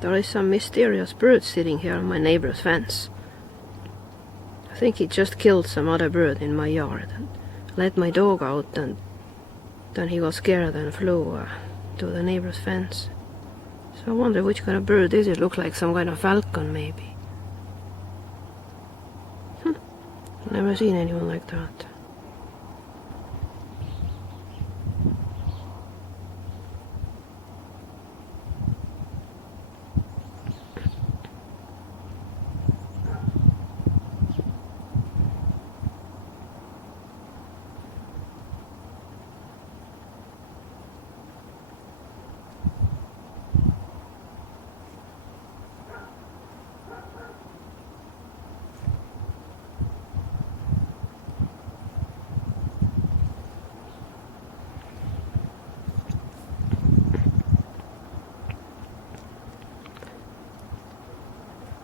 There is some mysterious bird sitting here on my neighbor's fence. I think he just killed some other bird in my yard and let my dog out, and then he got scared and flew to the neighbor's fence. So I wonder which kind of bird is it. Looks like some kind of falcon, maybe. Never seen anyone like that.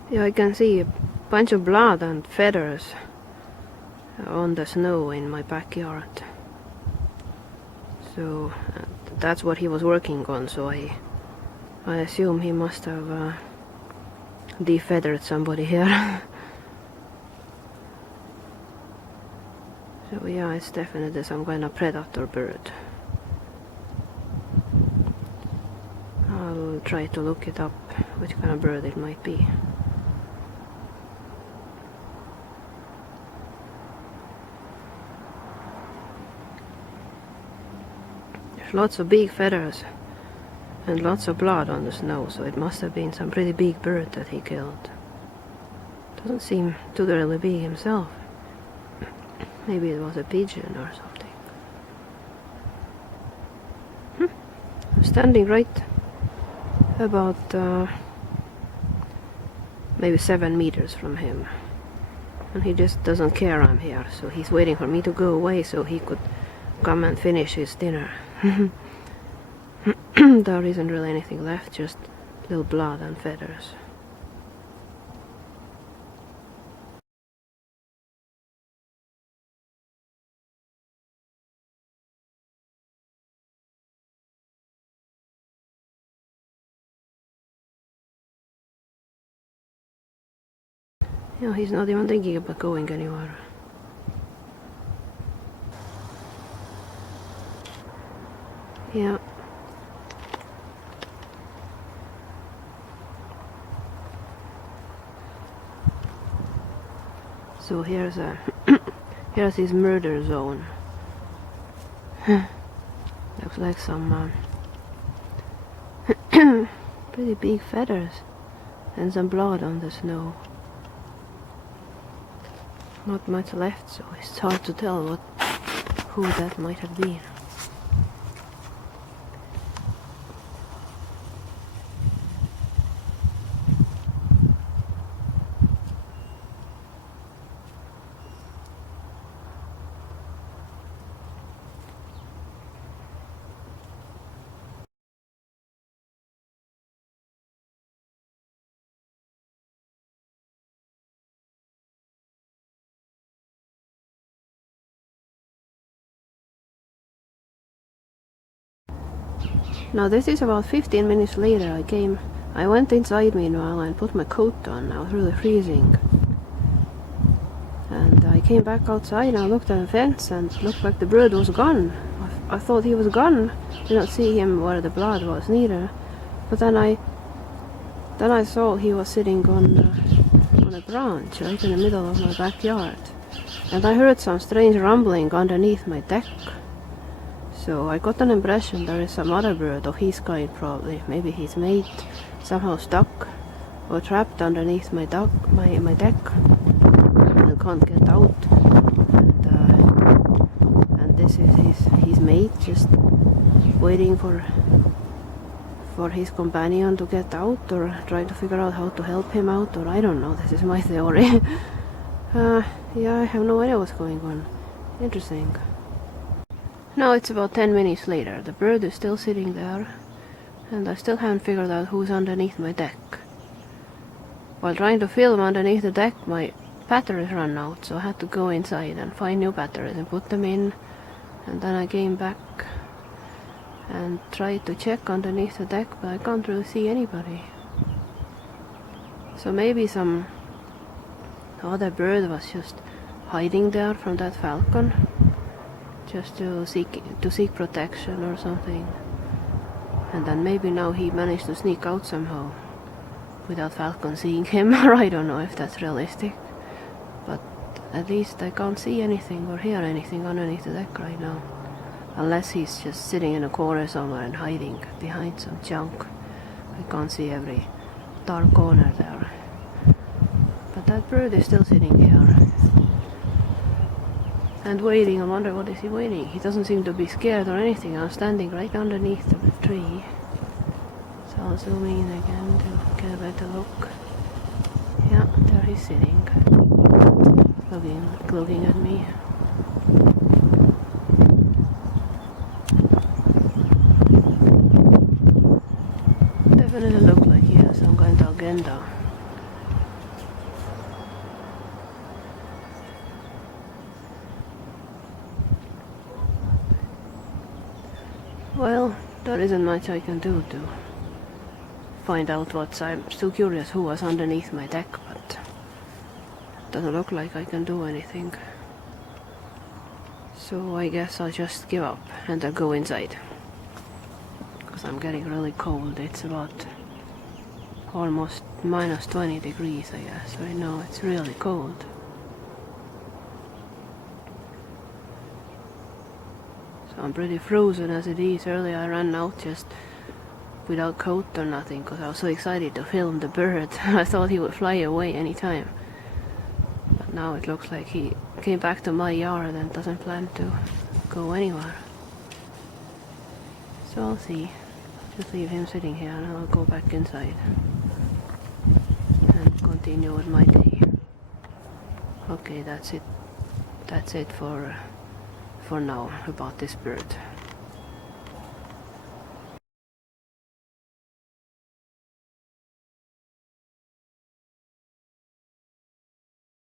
Yeah, I can see a bunch of blood and feathers on the snow in my backyard. So that's what he was working on, so I assume he must have defeathered somebody here. So yeah, it's definitely some kind of predator bird. I'll try to look it up, which kind of bird it might be. There's lots of big feathers and lots of blood on the snow, so it must have been some pretty big bird that he killed. Doesn't seem too really big himself. Maybe it was a pigeon or something. I'm standing right about maybe 7 meters from him, and he just doesn't care I'm here, so he's waiting for me to go away so he could come and finish his dinner. There isn't really anything left, just little blood and feathers. Yeah, he's not even thinking about going anywhere. Yeah. So here's here's his murder zone. Looks like some pretty big feathers and some blood on the snow. Not much left, so it's hard to tell who that might have been. Now this is about 15 minutes later. I went inside meanwhile and put my coat on. I was really freezing. And I came back outside and I looked at the fence and it looked like the bird was gone. I thought he was gone. Didn't see him where the blood was neither. But then I saw he was sitting on a branch right in the middle of my backyard. And I heard some strange rumbling underneath my deck. So I got an impression there is some other bird of his kind probably. Maybe his mate somehow stuck or trapped underneath my deck and can't get out. And this is his mate just waiting for his companion to get out, or trying to figure out how to help him out, or I don't know. This is my theory. Yeah, I have no idea what's going on. Interesting. Now it's about 10 minutes later. The bird is still sitting there, and I still haven't figured out who's underneath my deck. While trying to film underneath the deck, my batteries ran out, so I had to go inside and find new batteries and put them in. And then I came back and tried to check underneath the deck, but I can't really see anybody. So maybe some other bird was just hiding there from that falcon, just to seek protection or something. And then maybe now he managed to sneak out somehow without falcon seeing him, or I don't know if that's realistic. But at least I can't see anything or hear anything underneath the deck right now. Unless he's just sitting in a corner somewhere and hiding behind some junk. I can't see every dark corner there. But that bird is still sitting here. And waiting. I wonder what is he waiting? He doesn't seem to be scared or anything. I'm standing right underneath the tree. So I'll zoom in again to get a better look. Yeah, there he's sitting. Looking at me. Definitely look like he has some kind of agenda. Well, there isn't much I can do to find out what's. I'm still curious who was underneath my deck, but it doesn't look like I can do anything. So I guess I'll just give up and I'll go inside. Because I'm getting really cold. It's about almost minus 20 degrees, I guess. Right now it's really cold. So I'm pretty frozen as it is. Earlier I ran out just without coat or nothing because I was so excited to film the bird. I thought he would fly away anytime. But now it looks like he came back to my yard and doesn't plan to go anywhere. So I'll see. Just leave him sitting here and I'll go back inside and continue with my day. Okay, that's it. That's it for now about this bird.